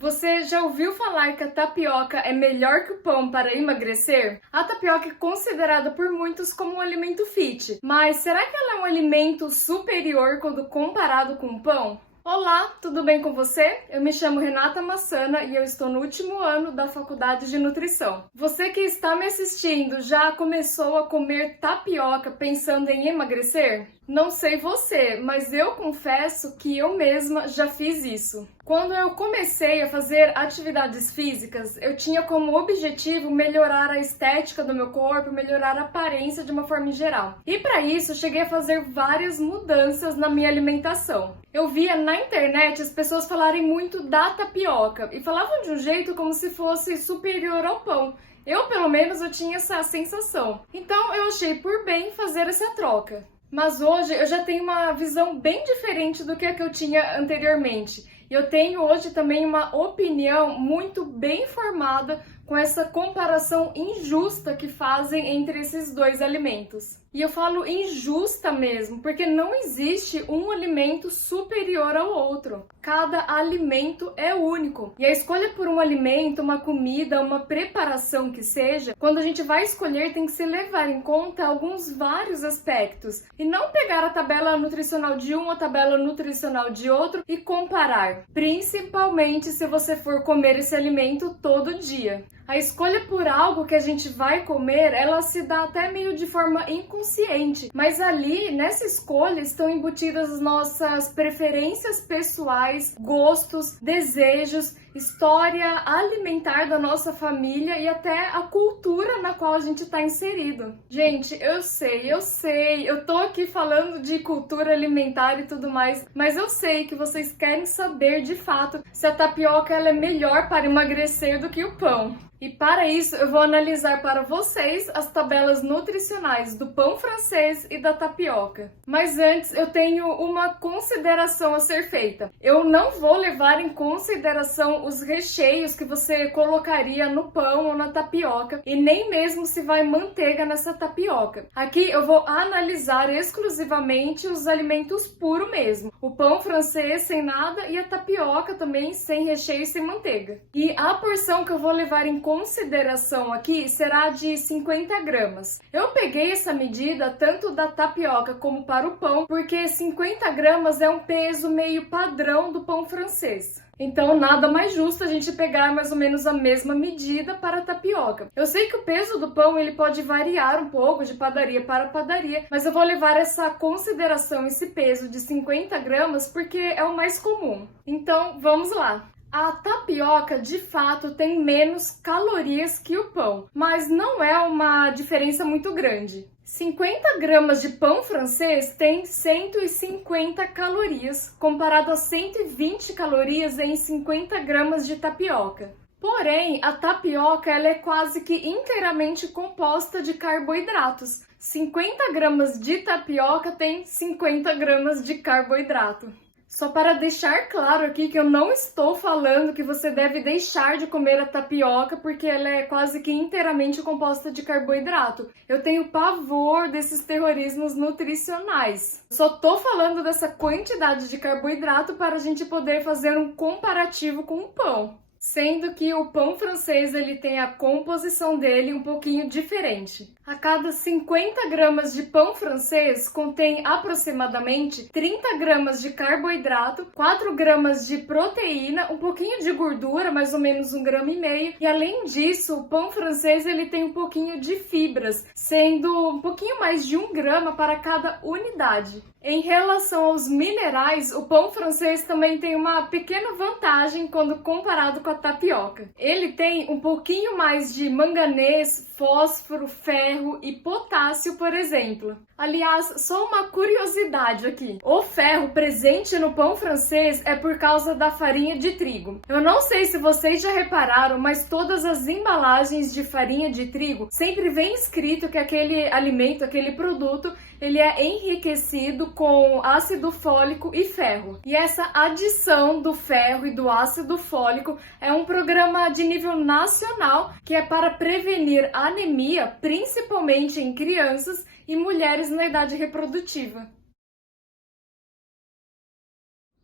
Você já ouviu falar que a tapioca é melhor que o pão para emagrecer? A tapioca é considerada por muitos como um alimento fit, mas será que ela é um alimento superior quando comparado com o pão? Olá, tudo bem com você? Eu me chamo Renata Massana e eu estou no último ano da Faculdade de Nutrição. Você que está me assistindo já começou a comer tapioca pensando em emagrecer? Não sei você, mas eu confesso que eu mesma já fiz isso. Quando eu comecei a fazer atividades físicas, eu tinha como objetivo melhorar a estética do meu corpo, melhorar a aparência de uma forma geral. E para isso, eu cheguei a fazer várias mudanças na minha alimentação. Eu via na internet as pessoas falarem muito da tapioca e falavam de um jeito como se fosse superior ao pão. Pelo menos, eu tinha essa sensação. Então, eu achei por bem fazer essa troca. Mas hoje eu já tenho uma visão bem diferente do que a que eu tinha anteriormente. E eu tenho hoje também uma opinião muito bem formada com essa comparação injusta que fazem entre esses dois alimentos. E eu falo injusta mesmo, porque não existe um alimento superior ao outro. Cada alimento é único. E a escolha por um alimento, uma comida, uma preparação que seja, quando a gente vai escolher, tem que se levar em conta alguns vários aspectos. E não pegar a tabela nutricional de um, a tabela nutricional de outro e comparar. Principalmente se você for comer esse alimento todo dia. A escolha por algo que a gente vai comer, ela se dá até meio de forma inconsciente, mas ali, nessa escolha, estão embutidas as nossas preferências pessoais, gostos, desejos, história alimentar da nossa família e até a cultura na qual a gente está inserido. Gente, eu sei, eu tô aqui falando de cultura alimentar e tudo mais, mas eu sei que vocês querem saber de fato se a tapioca ela é melhor para emagrecer do que o pão. E para isso, eu vou analisar para vocês as tabelas nutricionais do pão francês e da tapioca. Mas antes, eu tenho uma consideração a ser feita. Eu não vou levar em consideração os recheios que você colocaria no pão ou na tapioca, e nem mesmo se vai manteiga nessa tapioca. Aqui eu vou analisar exclusivamente os alimentos puros mesmo. O pão francês sem nada e a tapioca também sem recheio e sem manteiga. E a porção que eu vou levar em consideração aqui será de 50 gramas. Eu peguei essa medida tanto da tapioca como para o pão, porque 50 gramas é um peso meio padrão do pão francês. Então, nada mais justo a gente pegar mais ou menos a mesma medida para a tapioca. Eu sei que o peso do pão ele pode variar um pouco de padaria para padaria, mas eu vou levar essa consideração, esse peso de 50 gramas, porque é o mais comum. Então, vamos lá! A tapioca, de fato, tem menos calorias que o pão, mas não é uma diferença muito grande. 50 gramas de pão francês tem 150 calorias, comparado a 120 calorias em 50 gramas de tapioca. Porém, a tapioca ela é quase que inteiramente composta de carboidratos. 50 gramas de tapioca tem 50 gramas de carboidrato. Só para deixar claro aqui que eu não estou falando que você deve deixar de comer a tapioca porque ela é quase que inteiramente composta de carboidrato. Eu tenho pavor desses terrorismos nutricionais. Só tô falando dessa quantidade de carboidrato para a gente poder fazer um comparativo com o pão. Sendo que o pão francês ele tem a composição dele um pouquinho diferente. A cada 50 gramas de pão francês contém aproximadamente 30 gramas de carboidrato, 4 gramas de proteína, um pouquinho de gordura, mais ou menos 1,5 gramas, e além disso, o pão francês ele tem um pouquinho de fibras, sendo um pouquinho mais de 1 grama para cada unidade. Em relação aos minerais, o pão francês também tem uma pequena vantagem quando comparado com a tapioca. Ele tem um pouquinho mais de manganês, fósforo, ferro e potássio, por exemplo. Aliás, só uma curiosidade aqui. O ferro presente no pão francês é por causa da farinha de trigo. Eu não sei se vocês já repararam, mas todas as embalagens de farinha de trigo sempre vem escrito que aquele alimento, aquele produto, ele é enriquecido com ácido fólico e ferro. E essa adição do ferro e do ácido fólico é um programa de nível nacional que é para prevenir anemia, principalmente em crianças e mulheres na idade reprodutiva.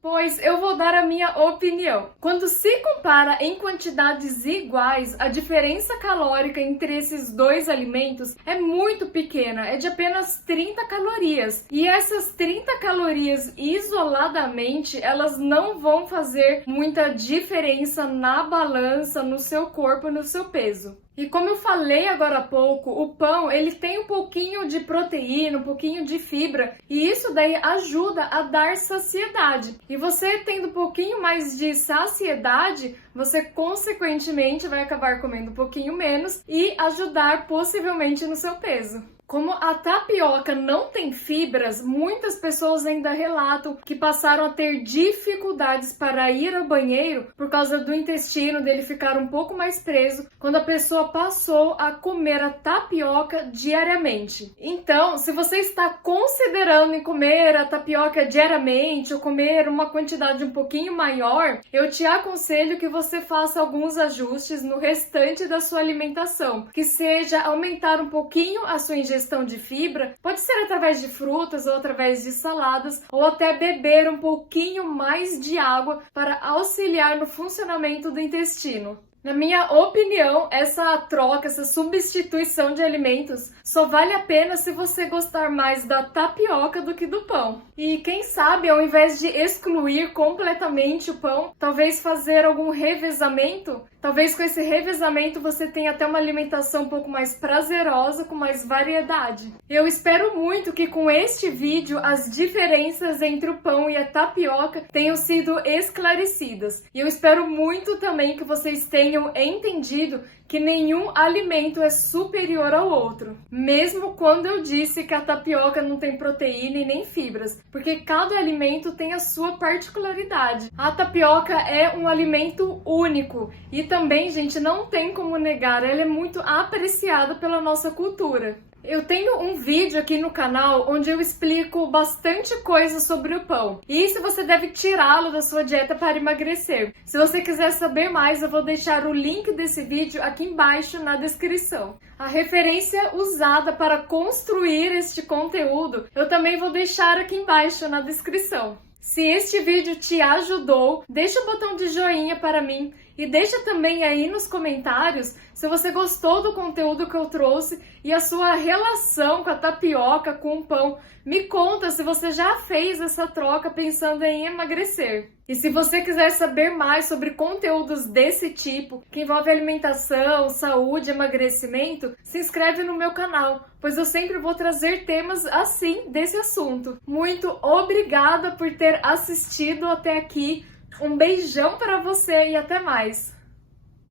Pois eu vou dar a minha opinião. Quando se compara em quantidades iguais, a diferença calórica entre esses dois alimentos é muito pequena, é de apenas 30 calorias. E essas 30 calorias isoladamente, elas não vão fazer muita diferença na balança, no seu corpo, no seu peso. E como eu falei agora há pouco, o pão, ele tem um pouquinho de proteína, um pouquinho de fibra, e isso daí ajuda a dar saciedade. E você tendo um pouquinho mais de saciedade, você consequentemente vai acabar comendo um pouquinho menos e ajudar possivelmente no seu peso. Como a tapioca não tem fibras, muitas pessoas ainda relatam que passaram a ter dificuldades para ir ao banheiro por causa do intestino dele ficar um pouco mais preso quando a pessoa passou a comer a tapioca diariamente. Então, se você está considerando em comer a tapioca diariamente ou comer uma quantidade um pouquinho maior, eu te aconselho que você faça alguns ajustes no restante da sua alimentação, que seja aumentar um pouquinho a sua ingestão de fibra, pode ser através de frutas ou através de saladas, ou até beber um pouquinho mais de água para auxiliar no funcionamento do intestino. Na minha opinião, essa troca, essa substituição de alimentos só vale a pena se você gostar mais da tapioca do que do pão. E quem sabe, ao invés de excluir completamente o pão, talvez fazer algum revezamento. Talvez com esse revezamento você tenha até uma alimentação um pouco mais prazerosa, com mais variedade. Eu espero muito que com este vídeo as diferenças entre o pão e a tapioca tenham sido esclarecidas. E eu espero muito também que vocês tenham entendido que nenhum alimento é superior ao outro. Mesmo quando eu disse que a tapioca não tem proteína e nem fibras, porque cada alimento tem a sua particularidade. A tapioca é um alimento único e também, gente, não tem como negar, ela é muito apreciada pela nossa cultura. Eu tenho um vídeo aqui no canal onde eu explico bastante coisa sobre o pão. E se você deve tirá-lo da sua dieta para emagrecer. Se você quiser saber mais, eu vou deixar o link desse vídeo aqui embaixo na descrição. A referência usada para construir este conteúdo, eu também vou deixar aqui embaixo na descrição. Se este vídeo te ajudou, deixa o botão de joinha para mim e deixa também aí nos comentários se você gostou do conteúdo que eu trouxe e a sua relação com a tapioca, com o pão. Me conta se você já fez essa troca pensando em emagrecer. E se você quiser saber mais sobre conteúdos desse tipo, que envolve alimentação, saúde, emagrecimento, se inscreve no meu canal, pois eu sempre vou trazer temas assim desse assunto. Muito obrigada por ter assistido até aqui. Um beijão para você e até mais!